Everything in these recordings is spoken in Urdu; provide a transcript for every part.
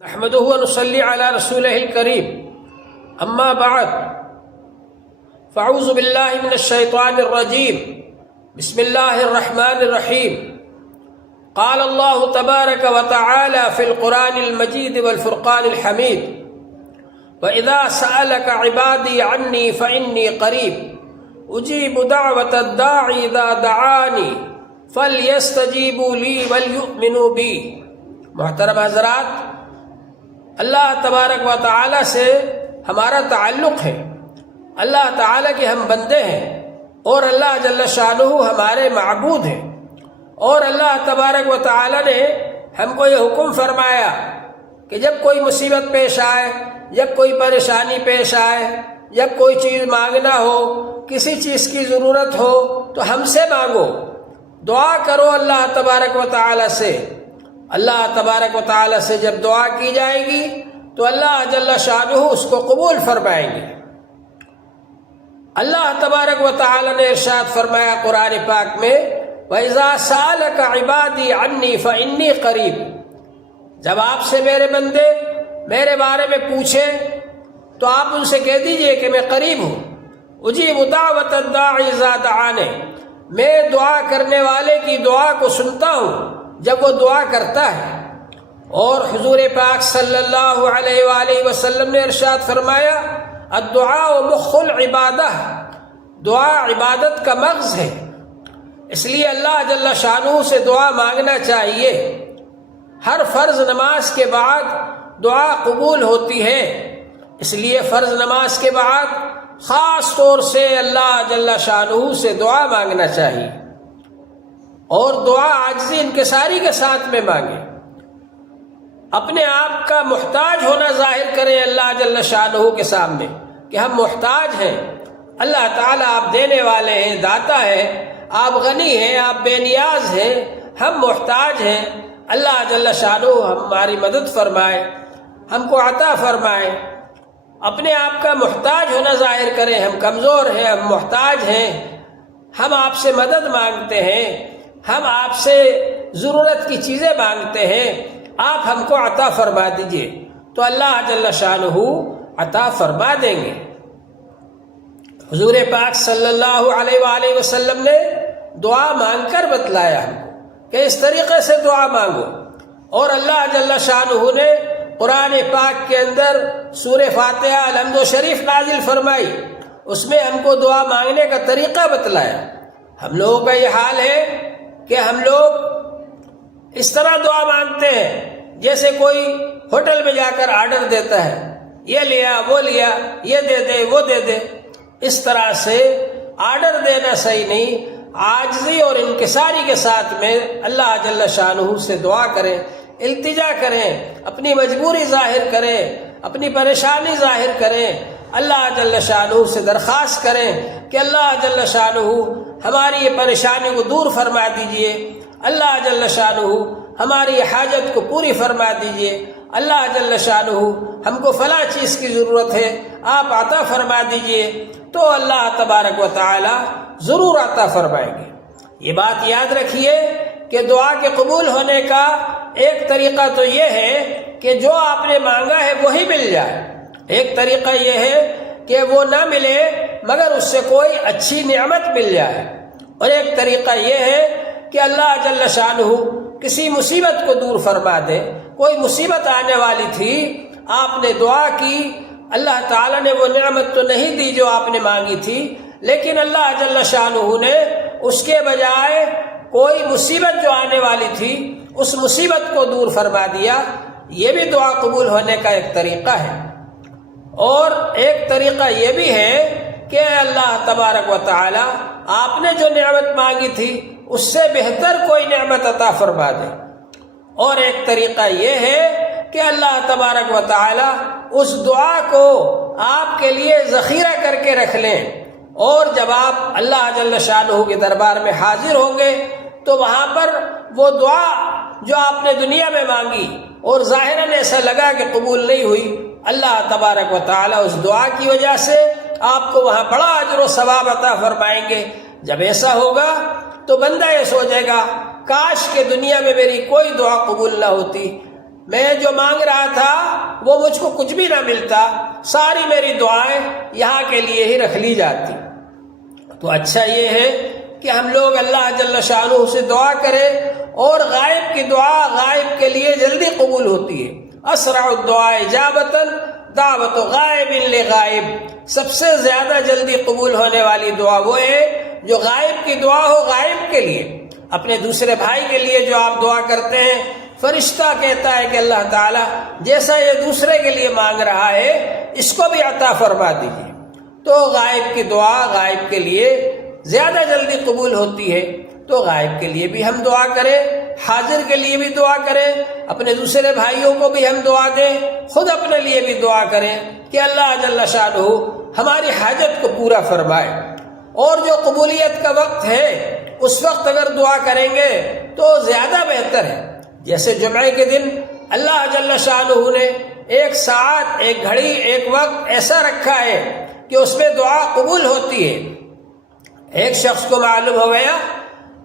نحمده ونصلي على رسوله الكريم أما بعد فأعوذ بالله من الشيطان الرجيم بسم الله الرحمن الرحيم قال الله تبارك وتعالى في القرآن المجيد والفرقان الحميد وإذا سألك عبادي عني فإني قريب أجيب دعوة الداعي إذا دعاني فليستجيبوا لي وليؤمنوا بي۔ محترم حضرات، اللہ تبارک و تعالی سے ہمارا تعلق ہے، اللہ تعالی کے ہم بندے ہیں اور اللہ جل شانہ ہمارے معبود ہیں، اور اللہ تبارک و تعالی نے ہم کو یہ حکم فرمایا کہ جب کوئی مصیبت پیش آئے، جب کوئی پریشانی پیش آئے، جب کوئی چیز مانگنا ہو، کسی چیز کی ضرورت ہو تو ہم سے مانگو، دعا کرو اللہ تبارک و تعالی سے۔ اللہ تبارک و تعالی سے جب دعا کی جائے گی تو اللہ جل شانہ اس کو قبول فرمائیں گے۔ اللہ تبارک و تعالی نے ارشاد فرمایا قرآن پاک میں، وَإِذَا سَأَلَكَ عِبَادِي عَنِّي فَإِنِّي قَرِيبٌ، جب آپ سے میرے بندے میرے بارے میں پوچھیں تو آپ ان سے کہہ دیجئے کہ میں قریب ہوں۔ اجیب دعوت الداعی اذا دعانی، میں دعا کرنے والے کی دعا کو سنتا ہوں جب وہ دعا کرتا ہے۔ اور حضور پاک صلی اللہ علیہ وآلہ وسلم نے ارشاد فرمایا، الدعاء مخ العبادہ، دعا عبادت کا مغز ہے، اس لیے اللہ جل شانہ سے دعا مانگنا چاہیے۔ ہر فرض نماز کے بعد دعا قبول ہوتی ہے، اس لیے فرض نماز کے بعد خاص طور سے اللہ جل شانہ سے دعا مانگنا چاہیے، اور دعا عاجزی انکساری کے ساتھ میں مانگیں، اپنے آپ کا محتاج ہونا ظاہر کریں اللہ جل شانہ کے سامنے کہ ہم محتاج ہیں، اللہ تعالیٰ آپ دینے والے ہیں، داتا ہیں، آپ غنی ہیں، آپ بے نیاز ہیں، ہم محتاج ہیں، اللہ جل شانہ ہماری مدد فرمائے، ہم کو عطا فرمائے۔ اپنے آپ کا محتاج ہونا ظاہر کریں، ہم کمزور ہیں، ہم محتاج ہیں، ہم آپ سے مدد مانگتے ہیں، ہم آپ سے ضرورت کی چیزیں مانگتے ہیں، آپ ہم کو عطا فرما دیجئے، تو اللہ جل شانہ عطا فرما دیں گے۔ حضور پاک صلی اللہ علیہ وآلہ وسلم نے دعا مانگ کر بتلایا ہم کو کہ اس طریقے سے دعا مانگو، اور اللہ جل شانہ نے قرآن پاک کے اندر سورہ فاتحہ الحمد شریف نازل فرمائی، اس میں ہم کو دعا مانگنے کا طریقہ بتلایا۔ ہم لوگوں کا یہ حال ہے کہ ہم لوگ اس طرح دعا مانگتے ہیں جیسے کوئی ہوٹل میں جا کر آرڈر دیتا ہے، یہ لیا وہ لیا، یہ دے دے وہ دے دے، اس طرح سے آرڈر دینا صحیح نہیں۔ عاجزی اور انکساری کے ساتھ میں اللہ جل شانہ سے دعا کریں، التجا کریں، اپنی مجبوری ظاہر کریں، اپنی پریشانی ظاہر کریں، اللہ جل شانہ سے درخواست کریں کہ اللہ جل شانہ ہماری یہ پریشانی کو دور فرما دیجئے، اللہ جل شانہ ہماری حاجت کو پوری فرما دیجئے، اللہ جل شانہ ہم کو فلاں چیز کی ضرورت ہے، آپ عطا فرما دیجئے، تو اللہ تبارک و تعالی ضرور عطا فرمائیں گے۔ یہ بات یاد رکھیے کہ دعا کے قبول ہونے کا ایک طریقہ تو یہ ہے کہ جو آپ نے مانگا ہے وہی مل جائے، ایک طریقہ یہ ہے کہ وہ نہ ملے مگر اس سے کوئی اچھی نعمت مل جائے، اور ایک طریقہ یہ ہے کہ اللہ جل شانہ کسی مصیبت کو دور فرما دے۔ کوئی مصیبت آنے والی تھی، آپ نے دعا کی، اللہ تعالیٰ نے وہ نعمت تو نہیں دی جو آپ نے مانگی تھی، لیکن اللہ جل شانہ نے اس کے بجائے کوئی مصیبت جو آنے والی تھی اس مصیبت کو دور فرما دیا۔ یہ بھی دعا قبول ہونے کا ایک طریقہ ہے۔ اور ایک طریقہ یہ بھی ہے کہ اللہ تبارک و تعالی آپ نے جو نعمت مانگی تھی اس سے بہتر کوئی نعمت عطا فرما دے۔ اور ایک طریقہ یہ ہے کہ اللہ تبارک و تعالی اس دعا کو آپ کے لیے ذخیرہ کر کے رکھ لیں، اور جب آپ اللہ جل شانہ کے دربار میں حاضر ہوں گے تو وہاں پر وہ دعا جو آپ نے دنیا میں مانگی اور ظاہراً ایسا لگا کہ قبول نہیں ہوئی، اللہ تبارک و تعالی اس دعا کی وجہ سے آپ کو وہاں بڑا اجر و ثواب عطا فرمائیں گے۔ جب ایسا ہوگا تو بندہ یہ سوچے گا کاش کہ دنیا میں میری کوئی دعا قبول نہ ہوتی، میں جو مانگ رہا تھا وہ مجھ کو کچھ بھی نہ ملتا، ساری میری دعائیں یہاں کے لیے ہی رکھ لی جاتی۔ تو اچھا یہ ہے کہ ہم لوگ اللہ جل شانہ سے دعا کریں، اور غائب کی دعا غائب کے لیے جلدی قبول ہوتی ہے۔ اسرع الدعاء اجابۃ دعوت غائب لغائب، سب سے زیادہ جلدی قبول ہونے والی دعا وہ ہے جو غائب کی دعا ہو غائب کے لیے۔ اپنے دوسرے بھائی کے لیے جو آپ دعا کرتے ہیں، فرشتہ کہتا ہے کہ اللہ تعالیٰ جیسا یہ دوسرے کے لیے مانگ رہا ہے اس کو بھی عطا فرما دیجیے۔ تو غائب کی دعا غائب کے لیے زیادہ جلدی قبول ہوتی ہے۔ تو غائب کے لیے بھی ہم دعا کریں، حاضر کے لیے بھی دعا کریں، اپنے دوسرے بھائیوں کو بھی ہم دعا دیں، خود اپنے لیے بھی دعا کریں کہ اللہ جل شانہ ہماری حاجت کو پورا فرمائے۔ اور جو قبولیت کا وقت ہے اس وقت اگر دعا کریں گے تو زیادہ بہتر ہے۔ جیسے جمعے کے دن اللہ جل شانہ نے ایک ساعت، ایک گھڑی، ایک وقت ایسا رکھا ہے کہ اس میں دعا قبول ہوتی ہے۔ ایک شخص کو معلوم ہو گیا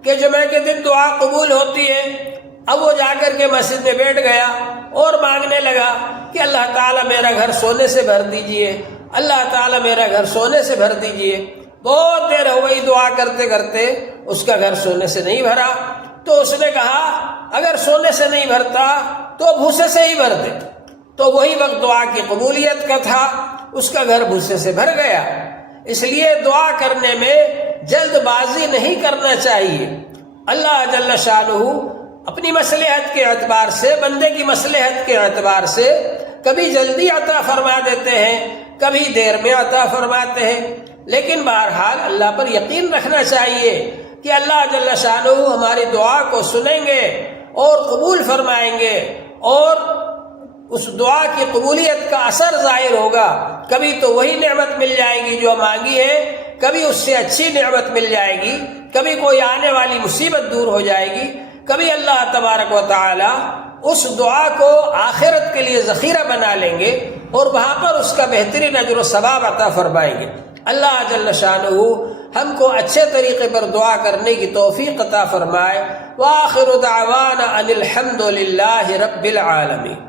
کہ جمعے کے دن دعا قبول ہوتی ہے، اب وہ جا کر کے مسجد میں بیٹھ گیا اور مانگنے لگا کہ اللہ تعالیٰ میرا گھر سونے سے بھر دیجئے، اللہ تعالیٰ میرا گھر سونے سے بھر دیجئے۔ بہت دیر ہو گئی دعا کرتے کرتے، اس کا گھر سونے سے نہیں بھرا۔ تو اس نے کہا اگر سونے سے نہیں بھرتا تو بھوسے سے ہی بھر دے۔ تو وہی وقت دعا کی قبولیت کا تھا، اس کا گھر بھوسے سے بھر گیا۔ اس لیے دعا کرنے میں جلد بازی نہیں کرنا چاہیے۔ اللہ جل شانہ اپنی مصلحت کے اعتبار سے، بندے کی مصلحت کے اعتبار سے کبھی جلدی عطا فرما دیتے ہیں، کبھی دیر میں عطا فرماتے ہیں، لیکن بہرحال اللہ پر یقین رکھنا چاہیے کہ اللہ جل شانہ ہماری دعا کو سنیں گے اور قبول فرمائیں گے، اور اس دعا کی قبولیت کا اثر ظاہر ہوگا۔ کبھی تو وہی نعمت مل جائے گی جو مانگی ہے، کبھی اس سے اچھی نعمت مل جائے گی، کبھی کوئی آنے والی مصیبت دور ہو جائے گی، کبھی اللہ تبارک و تعالی اس دعا کو آخرت کے لیے ذخیرہ بنا لیں گے اور وہاں پر اس کا بہترین اجر و ثواب عطا فرمائیں گے۔ اللہ جل شانہ ہم کو اچھے طریقے پر دعا کرنے کی توفیق عطا فرمائے۔ وآخر دعوانا ان الحمد للہ رب العالمین۔